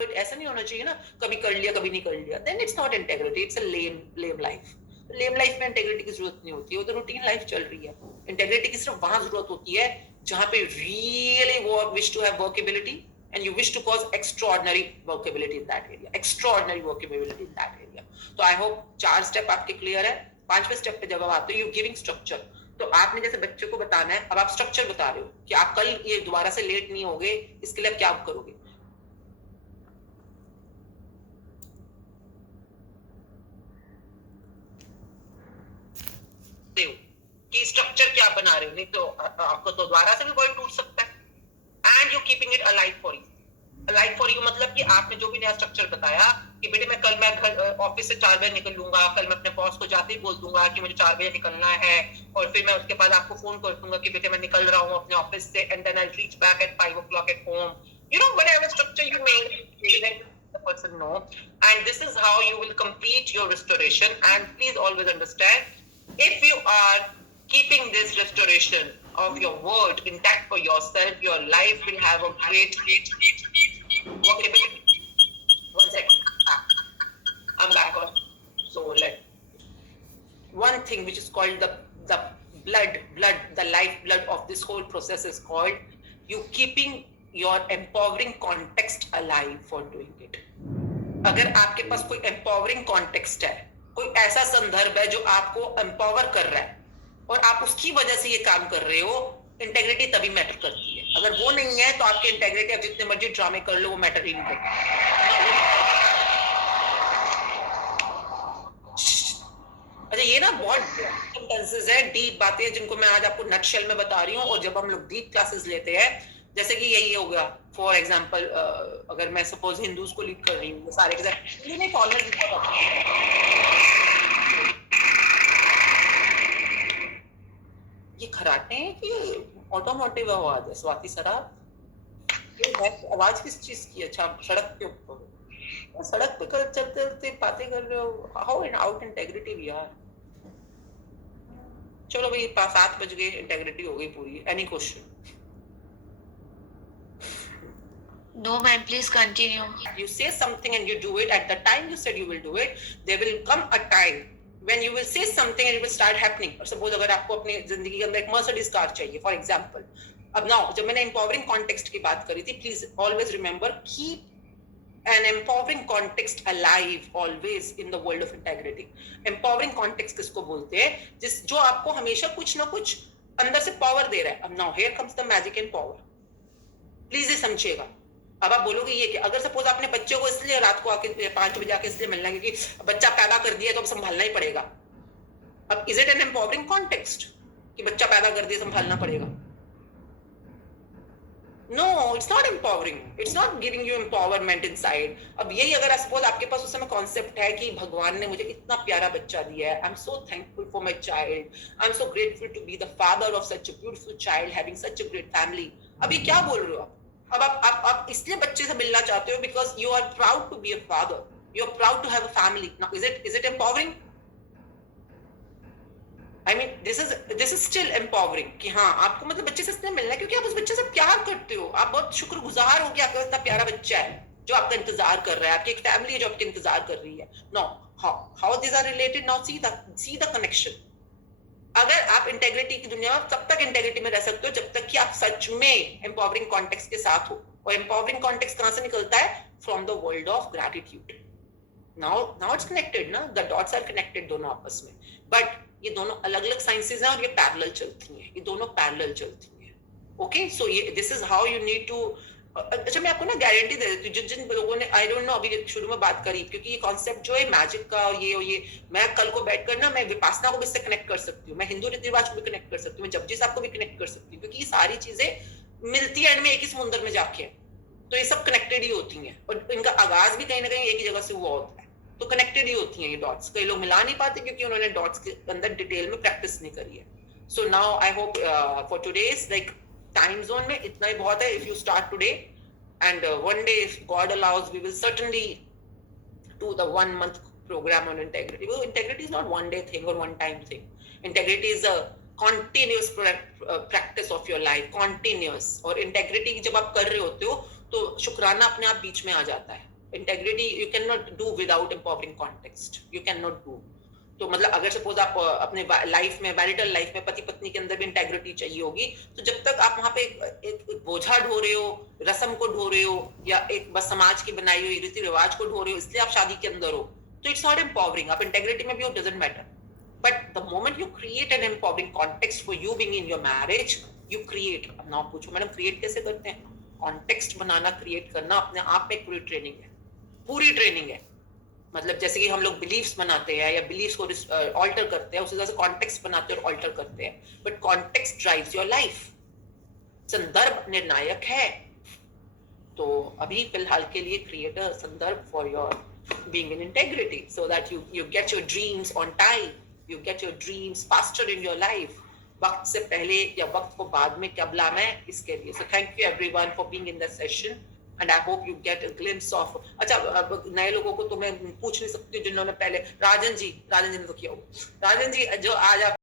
ऐसा नहीं होना चाहिए ना, कभी कर लिया कभी नहीं कर लिया, then it's not integrity, it's a lame life. Lame life में इंटेग्रिटी की जरूरत नहीं होती है, वो तो रूटीन लाइफ चल रही है। इंटेग्रिटी की सिर्फ वहां जरूरत होती है जहां पे रियली वो wish to have workability and you wish to cause extraordinary workability in that area, extraordinary workability in that area. तो I hope 4 स्टेप आपके क्लियर है। 5वें स्टेप पे जब आप आते हो, यू गिविंग स्ट्रक्चर। तो आपने जैसे बच्चे को बताना है, अब आप स्ट्रक्चर बता रहे हो कि आप कल ये दोबारा से लेट नहीं होगे, इसके लिए आप क्या करोगे। कि स्ट्रक्चर क्या बना रहे हो, नहीं तो आपको तो दोबारा से भी कोई टूट सकता है। And you keeping it alive for you. Alive for you मतलब कि आपने जो भी नया स्ट्रक्चर बताया कि बेटे मैं कल मैं ऑफिस से 4 बजे निकल लूंगा, कल मैं अपने बॉस को जाते ही बोल दूंगा कि मुझे 4 बजे निकलना है, और फिर मैं उसके बाद आपको फोन कर दूंगा कि बेटे मैं निकल रहा हूँ अपने ऑफिस से, and then I reach back at 5 o'clock at home. You know, whatever structure you made, let the person know. And this is how you will complete your restoration. And please always understand, if you are keeping this restoration of your word intact for yourself, your life will have a great workability. One second. I'm back on. So one thing which is called the blood, the lifeblood of this whole process is called you keeping your empowering context alive for doing it. अगर आपके पास कोई empowering context है, कोई ऐसा संदर्भ है जो आपको empower कर रहा है और आप उसकी वजह से ये काम कर रहे हो, इंटेग्रिटी तभी मैटर करती है। अगर वो नहीं है तो आपकी इंटेग्रिटी, आप जितने मर्जी ड्रामे कर लो, वो मैटर ही नहीं करता। अच्छा, ये ना बहुत सेंटेंसेस है, डीप बातें हैं जिनको मैं आज आपको नटशेल में बता रही हूँ। और जब हम लोग डीप क्लासेस लेते हैं, जैसे कि यही हो गया फॉर एग्जांपल, अगर मैं सपोज हिंदूज को लीड कर रही हूँ, सारे ये खराटे हैं कि ऑटोमोटिव आवाज है। स्वाति सराब, ये आवाज किस चीज की? अच्छा, सड़क के ऊपर, सड़क पे चलते चलते बातें कर रहे हो। How in out integrity we are. चलो भाई, 7 बज गए, इंटेग्रिटी हो गई पूरी। Any question? No, ma'am, please continue. You say something and you do it at the time you said you will do it. There will come a time when you will say something and it will start happening. और suppose अगर आपको अपनी जिंदगी के अंदर एक Mercedes car चाहिए for example, अब नाउ जब मैंने एम्पावरिंग कॉन्टेक्स्ट की बात करी थी, please always remember, keep an empowering context alive always in the world of integrity. Empowering context किसको बोलते हैं? जो आपको हमेशा कुछ ना कुछ अंदर से पावर दे रहा है। अब now here comes the magic and power. Please ये समझिएगा। अब आप बोलोगे ये कि अगर सपोज आपने बच्चे को इसलिए रात को आके 5 बजे आके इसलिए मिलना है क्योंकि बच्चा पैदा कर दिया तो अब संभालना ही पड़ेगा। अब is it an empowering context कि बच्चा पैदा कर दिया संभालना पड़ेगा? No, it's not empowering, it's not giving you empowerment inside. अब यही अगर सपोज आपके पास उस समय कॉन्सेप्ट है कि भगवान ने मुझे इतना प्यारा बच्चा दिया है, I am so thankful for my child, I am so grateful to be the father of such a beautiful child having such a great family. अब ये क्या बोल रहे हो आप? अब आप इसलिए बच्चे से मिलना चाहते हो because you are proud to be a father, you are proud to have a family. Now is it empowering? I mean, this is still empowering कि हाँ, आपको मतलब बच्चे से इसलिए मिलना है क्योंकि आप उस बच्चे से प्यार करते हो, आप बहुत शुक्रगुजार हो कि आपका इतना प्यारा बच्चा है जो आपका इंतजार कर रहा है, आपकी एक फैमिली है जो आपका इंतजार कर रही है। No, how these are related? Now see the connection. अगर आप इंटेग्रिटी की दुनिया में तब तक इंटेग्रिटी में रह सकते हो जब तक कि आप सच में एम्पावरिंग कॉन्टेक्स्ट के साथ हो। और एम्पावरिंग कॉन्टेक्स्ट कहां से निकलता है? From the world of gratitude. Now it's connected ना, द डॉट्स आर कनेक्टेड दोनों आपस में, बट ये दोनों अलग अलग साइंसेज हैं और ये पैरेलल चलती हैं, ये दोनों पैरेलल चलती हैं। ओके, सो ये this is how you need to. अच्छा, मैं आपको ना गारंटी दे देती हूँ, जिन जिन लोगों ने आई डोंट नो अभी शुरू में बात करी, क्योंकि ये कॉन्सेप्ट जो है मैजिक का और ये मैं कल को बैठ कर ना, मैं विपासना को भी इससे कनेक्ट कर सकती हूँ, मैं हिंदू रीति रिवाज को भी कनेक्ट कर सकती हूँ, मैं जपजी साहब को भी कनेक्ट कर सकती हूँ, क्योंकि ये सारी चीजें मिलती है एंड में एक ही समुद्र में जाके, तो ये सब कनेक्टेड ही होती हैं और इनका आगाज भी कहीं ना कहीं एक ही जगह से हुआ होता है, तो कनेक्टेड ही होती हैं ये डॉट्स। कई लोग मिला नहीं पाते क्योंकि उन्होंने डॉट्स के अंदर डिटेल में प्रैक्टिस नहीं करी है। So now I hope for today's like time zone में इतना ही बहुत है। If you start today and one day if God allows we will certainly do the 1 month program on integrity. Well, integrity is not one day thing or one time thing. Integrity is a continuous practice of your life, continuous। और integrity की जब आप कर रहे होते हो तो शुक्राना अपने आप बीच में आ जाता है। Integrity you can not do without empowering context, you can not do. तो मतलब अगर सपोज आप अपने लाइफ में, मैरिटल लाइफ में पति पत्नी के अंदर भी इंटेग्रिटी चाहिए होगी, तो जब तक आप वहां पे एक बोझा ढो रहे हो, रस्म को ढो रहे हो, या एक बस समाज की बनाई हुई रीति रिवाज को ढो रहे हो, इसलिए आप शादी के अंदर हो, तो इट्स नॉट एम्पावरिंग। आप इंटेग्रिटी में भी हो, doesn't matter. But the moment you create an empowering context for you being in your marriage, you create. अब ना पूछो मैडम क्रिएट कैसे करते हैं? कॉन्टेक्स्ट बनाना, क्रिएट करना अपने आप में पूरी ट्रेनिंग है, पूरी ट्रेनिंग है। मतलब जैसे कि हम लोग बिलीफ्स बनाते हैं या बिलीफ्स को ऑल्टर करते हैं, उसी तरह से कॉन्टेक्स्ट बनाते हैं और ऑल्टर करते हैं। But context drives your life, संदर्भ निर्णायक है। तो अभी फिलहाल के लिए क्रिएट अ संदर्भ for your being in integrity, so that you get your dreams on time, you get your dreams faster in your life. वक्त से पहले या वक्त को बाद में कब लाना है, इसके लिए। So thank you everyone for being in the session, and I hope you get a glimpse of। अच्छा, अब नए लोगों को तो मैं पूछ नहीं सकती जिन्होंने पहले, राजन जी ने तो किया होगा। राजन जी, जो आज आप